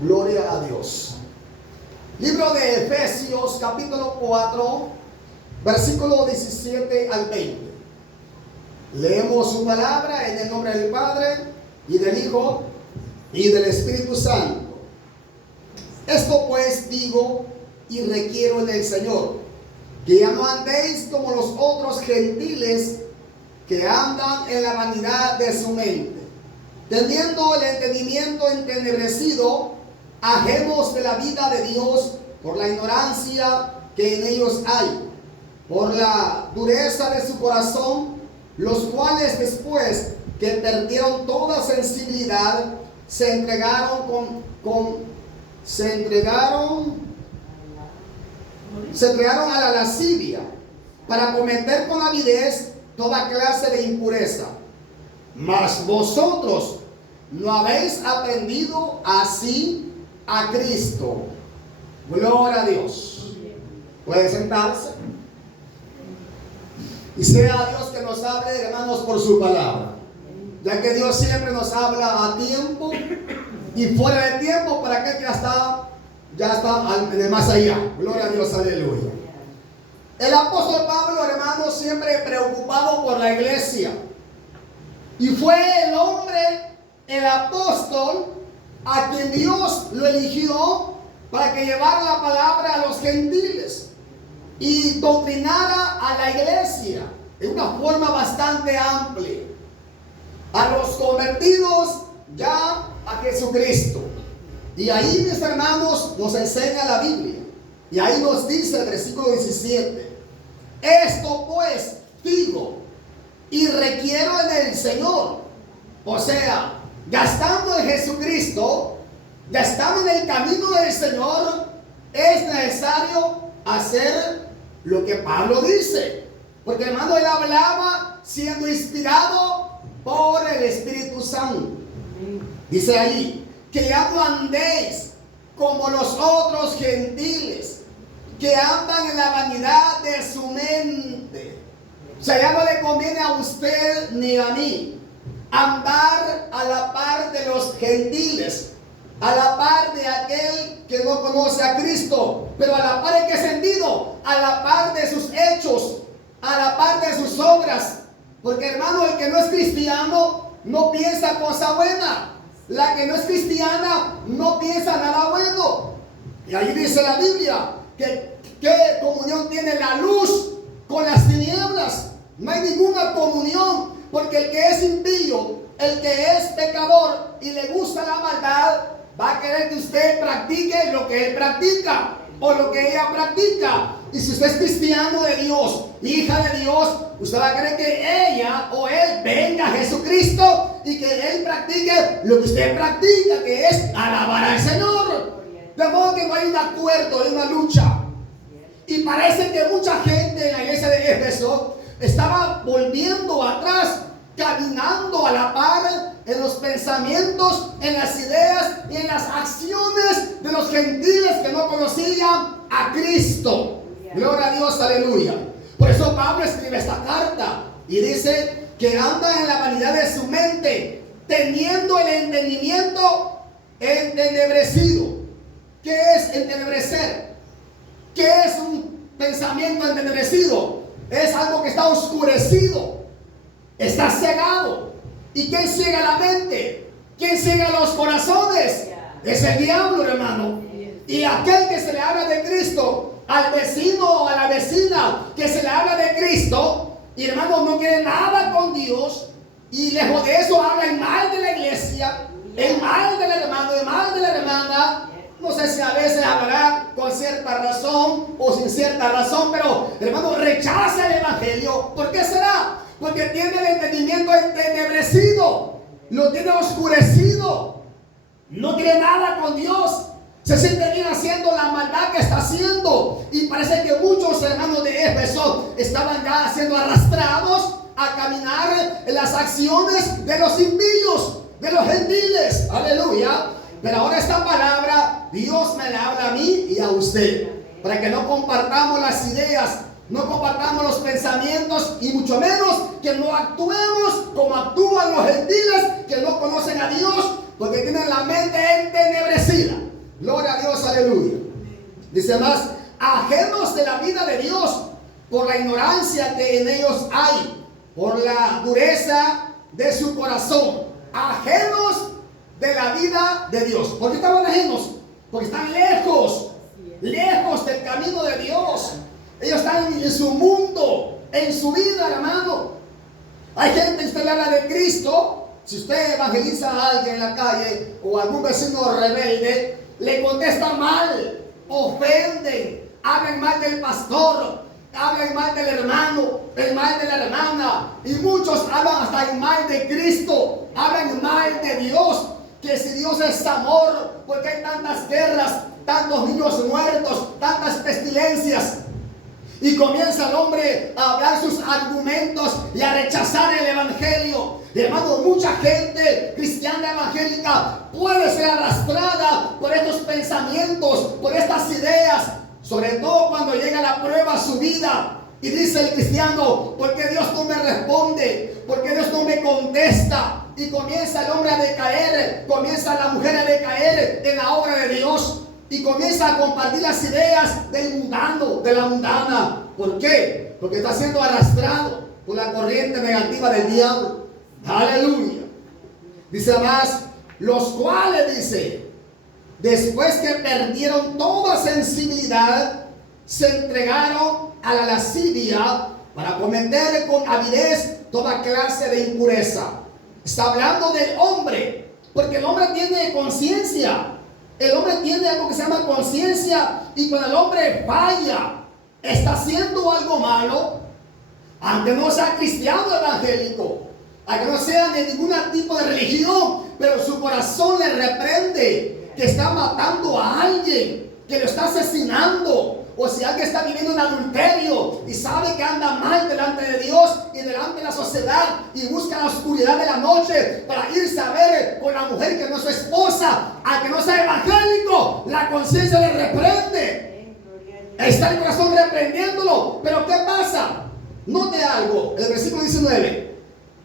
Gloria a Dios. Libro de Efesios, capítulo 4, versículo 17 al 20. Leemos su palabra en el nombre del Padre, y del Hijo, y del Espíritu Santo. Esto pues digo y requiero en el Señor, que ya no andéis como los otros gentiles que andan en la vanidad de su mente, teniendo el entendimiento entenebrecido, ajenos de la vida de Dios por la ignorancia que en ellos hay, por la dureza de su corazón, los cuales después que perdieron toda sensibilidad, se entregaron a la lascivia, para cometer con avidez toda clase de impureza. Mas vosotros no habéis aprendido así a Cristo. Gloria a Dios. Puede sentarse. Y sea Dios que nos hable, hermanos, por su palabra, ya que Dios siempre nos habla a tiempo y fuera de tiempo para aquel que ya está en el más allá. Gloria a Dios, aleluya. El apóstol Pablo, hermanos, siempre preocupado por la iglesia, y fue el hombre, el apóstol, a quien Dios lo eligió para que llevara la palabra a los gentiles y doctrinara a la iglesia en una forma bastante amplia, a los convertidos ya a Jesucristo. Y ahí, mis hermanos, nos enseña la Biblia, y ahí nos dice el versículo 17: esto pues digo y requiero en el Señor. O sea, ya estando en Jesucristo, ya estando en el camino del Señor, es necesario hacer lo que Pablo dice, porque, hermano, él hablaba siendo inspirado por el Espíritu Santo. Dice ahí que ya no andéis como los otros gentiles que andan en la vanidad de su mente. O sea, ya no le conviene a usted ni a mí andar a la par de los gentiles, a la par de aquel que no conoce a Cristo. Pero a la par, ¿en qué sentido? A la par de sus hechos, a la par de sus obras. Porque, hermano, el que no es cristiano no piensa cosa buena. La que no es cristiana no piensa nada bueno. Y ahí dice la Biblia que ¿qué comunión tiene la luz con las tinieblas? No hay ninguna comunión, porque el que es impío, el que es pecador y le gusta la maldad, va a querer que usted practique lo que él practica o lo que ella practica. Y si usted es cristiano de Dios, hija de Dios, usted va a querer que ella o él venga a Jesucristo y que él practique lo que usted practica, que es alabar al Señor. De modo que no hay un acuerdo, hay una lucha. Y parece que mucha gente en la iglesia de Éfeso estaba volviendo atrás, caminando a la par en los pensamientos, en las ideas y en las acciones de los gentiles que no conocían a Cristo. Gloria a Dios, aleluya. Por eso Pablo escribe esta carta y dice que anda en la vanidad de su mente, teniendo el entendimiento entenebrecido. ¿Qué es entenebrecer? ¿Qué es un pensamiento entenebrecido? Es algo que está oscurecido, está cegado. ¿Y quién ciega la mente? ¿Quién ciega los corazones? Es el diablo, hermano. Y aquel que se le habla de Cristo, al vecino o a la vecina que se le habla de Cristo, y, hermano, no quiere nada con Dios, y lejos de eso habla el mal de la iglesia, el mal del hermano, el mal de la hermana. No sé si a veces hablará con cierta razón o sin cierta razón, pero, hermano, rechaza el evangelio. ¿Por qué será? Porque tiene el entendimiento entenebrecido, lo tiene oscurecido, no quiere nada con Dios, se siente bien haciendo la maldad que está haciendo. Y parece que muchos hermanos de Éfeso estaban ya siendo arrastrados a caminar en las acciones de los impíos, de los gentiles. Aleluya. Pero ahora esta palabra Dios me la habla a mí y a usted, para que no compartamos las ideas, no compartamos los pensamientos, y mucho menos que no actuemos como actúan los gentiles que no conocen a Dios, porque tienen la mente entenebrecida. Gloria a Dios, aleluya. Dice más, ajenos de la vida de Dios por la ignorancia que en ellos hay, por la dureza de su corazón. Ajenos de la vida de Dios. ¿Por qué estaban ajenos? Porque están lejos, lejos del camino de Dios. Ellos están en su mundo, en su vida, hermano. Hay gente que usted le habla de Cristo. Si usted evangeliza a alguien en la calle o a algún vecino rebelde, le contesta mal, ofenden, hablan mal del pastor, hablan mal del hermano, el mal de la hermana, y muchos hablan hasta el mal de Cristo, hablan mal de Dios, que si Dios es amor, porque hay tantas guerras, tantos niños muertos, tantas pestilencias. Y comienza el hombre a hablar sus argumentos y a rechazar el evangelio. Y hermano, mucha gente cristiana evangélica puede ser arrastrada por estos pensamientos, por estas ideas, sobre todo cuando llega la prueba a su vida. Y dice el cristiano, ¿por qué Dios no me responde? ¿Por qué Dios no me contesta? Y comienza el hombre a decaer, comienza la mujer a decaer en la obra de Dios. Y comienza a compartir las ideas del mundano, de la mundana. ¿Por qué? Porque está siendo arrastrado por la corriente negativa del diablo. Aleluya. Dice más, los cuales, dice, después que perdieron toda sensibilidad, se entregaron a la lascivia para cometer con avidez toda clase de impureza. Está hablando del hombre, porque el hombre tiene conciencia. El hombre tiene algo que se llama conciencia, y cuando el hombre falla, está haciendo algo malo, aunque no sea cristiano evangélico, aunque no sea de ningún tipo de religión, pero su corazón le reprende que está matando a alguien, que lo está asesinando, o si alguien está viviendo un adulterio y sabe que anda mal delante de Dios y delante de la sociedad y busca la oscuridad de la noche para irse a ver con la mujer que no es su esposa, a que no sea evangélico, la conciencia le reprende. Está el corazón reprendiéndolo. Pero ¿qué pasa? Note algo, el versículo 19.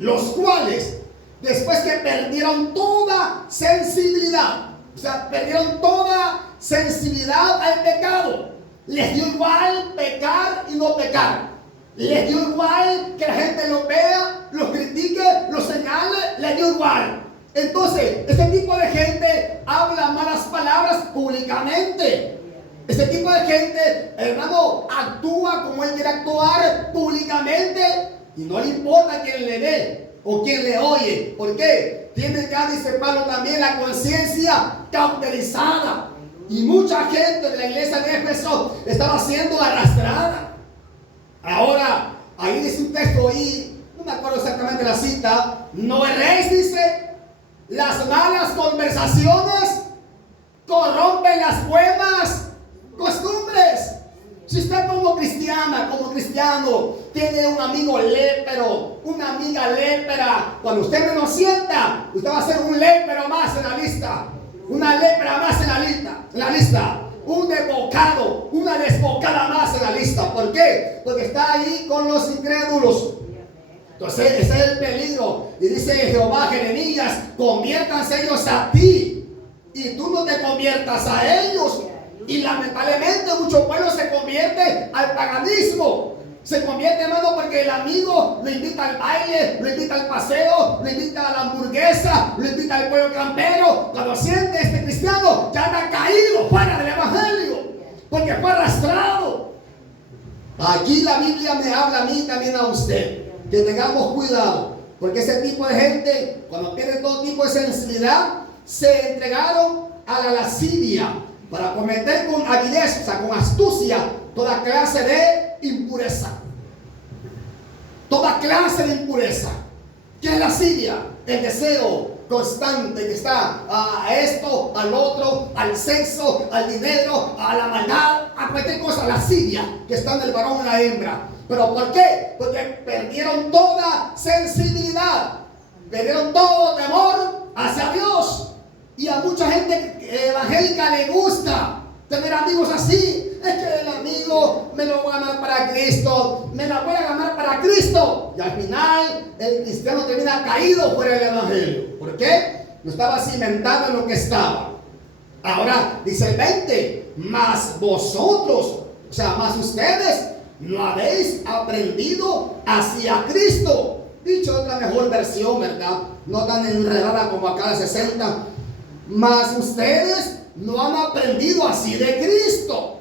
Los cuales, después que perdieron toda sensibilidad, o sea, perdieron toda sensibilidad al pecado, les dio igual pecar y no pecar. Les dio igual que la gente lo vea, los critique, los señale, les dio igual. Entonces, este tipo de gente habla malas palabras públicamente. Este tipo de gente, hermano, actúa como él quiere actuar públicamente y no le importa quién le ve o quién le oye. ¿Por qué? Tiene ya, dice Pablo, también la conciencia cauterizada. Y mucha gente de la iglesia de Éfeso estaba siendo arrastrada. Ahora, ahí dice un texto ahí, no me acuerdo exactamente la cita, no erréis, dice, las malas conversaciones corrompen las buenas costumbres. Si usted como cristiana, como cristiano, tiene un amigo lépero, una amiga lépera, cuando usted menos sienta, usted va a ser un lépero más en la lista. Una lepra más en la lista, un desbocado, una desbocada más en la lista. ¿Por qué? Porque está ahí con los incrédulos. Entonces ese es el peligro. Y dice Jehová, Jeremías, conviértanse ellos a ti y tú no te conviertas a ellos. Y lamentablemente mucho pueblo se convierte al paganismo. Se convierte, hermano, porque el amigo lo invita al baile, lo invita al paseo, lo invita a la hamburguesa, lo invita al pollo campero. Cuando siente este cristiano, ya anda caído fuera del evangelio, porque fue arrastrado. Aquí la Biblia me habla a mí, también a usted, que tengamos cuidado, porque ese tipo de gente, cuando tiene todo tipo de sensibilidad, se entregaron a la lascivia para cometer con avidez, o sea, con astucia, toda clase de impureza. Toda clase de impureza. ¿Qué es lascivia? El deseo constante que está a esto, al otro, al sexo, al dinero, a la maldad, a cualquier cosa, lascivia que está en el varón y la hembra. ¿Pero por qué? Porque perdieron toda sensibilidad, perdieron todo temor hacia Dios. Y a mucha gente evangélica le gusta tener amigos así. Es que el amigo me lo voy a ganar para Cristo, me la voy a ganar para Cristo. Y al final el cristiano termina caído fuera del evangelio. ¿Por qué? No estaba cimentado en lo que estaba. Ahora dice el 20, mas vosotros, o sea, más ustedes, no habéis aprendido hacia Cristo. Dicho otra mejor versión, ¿verdad? No tan enredada como acá la 60. Mas ustedes no han aprendido así de Cristo.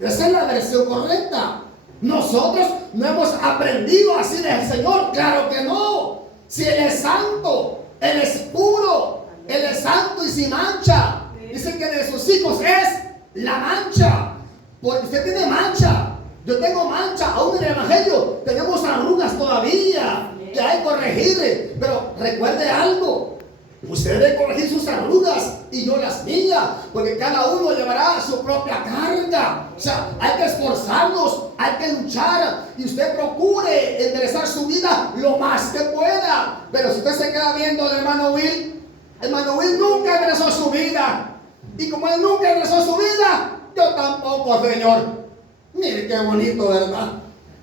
Esa es la versión correcta. Nosotros no hemos aprendido así del Señor. Claro que no. Si Él es santo, Él es puro, Él es santo y sin mancha. Dice que de sus hijos es la mancha. Porque usted tiene mancha. Yo tengo mancha. Aún en el Evangelio tenemos arrugas todavía que hay que corregir. Pero recuerde algo. Usted debe corregir sus arrugas y yo las mías, porque cada uno llevará su propia carga. O sea, hay que esforzarnos, hay que luchar, y usted procure enderezar su vida lo más que pueda. Pero si usted se queda viendo al hermano Will nunca enderezó su vida, y como él nunca enderezó su vida, yo tampoco, Señor. Mire qué bonito, ¿verdad?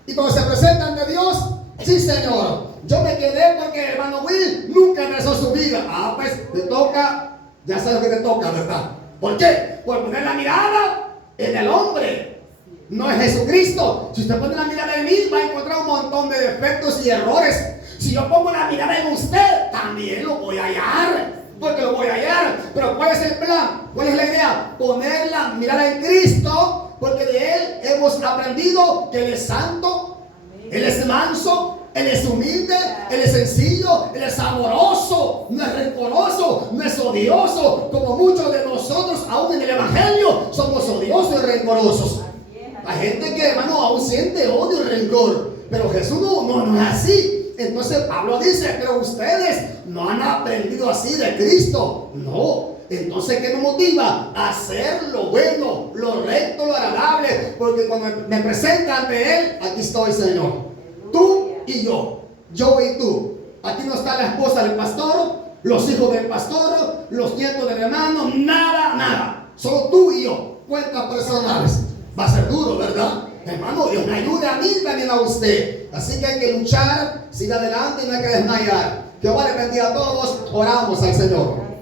Y cuando se presenta ante Dios, sí, Señor, yo me quedé porque el hermano Will nunca enderezó su vida. Ah, pues te toca, ya sabes lo que te toca, ¿verdad? ¿Por qué? Por poner la mirada en el hombre, no en Jesucristo. Si usted pone la mirada en mí, va a encontrar un montón de defectos y errores. Si yo pongo la mirada en usted, también lo voy a hallar, porque lo voy a hallar. Pero ¿cuál es el plan? ¿Cuál es la idea? Poner la mirada en Cristo, porque de Él hemos aprendido que Él es santo, Él es manso, Él es humilde, Él es sencillo, Él es amoroso, no es rencoroso, no es odioso, como muchos de nosotros, aún en el Evangelio, somos odiosos y rencorosos. Hay gente que, hermano, aún siente odio y rencor, pero Jesús no es así. Entonces Pablo dice, pero ustedes no han aprendido así de Cristo. No. Entonces, ¿qué nos motiva? A hacer lo bueno, lo recto, lo agradable, porque cuando me presenta ante Él, aquí estoy, Señor. Tú y yo y tú. Aquí no está la esposa del pastor, los hijos del pastor, los nietos del hermano, nada. Solo tú y yo, cuentas personales. Va a ser duro, ¿verdad? Hermano, Dios me ayude a mí, también a usted. Así que hay que luchar, siga adelante y no hay que desmayar. Jehová le bendiga a todos. Oramos al Señor.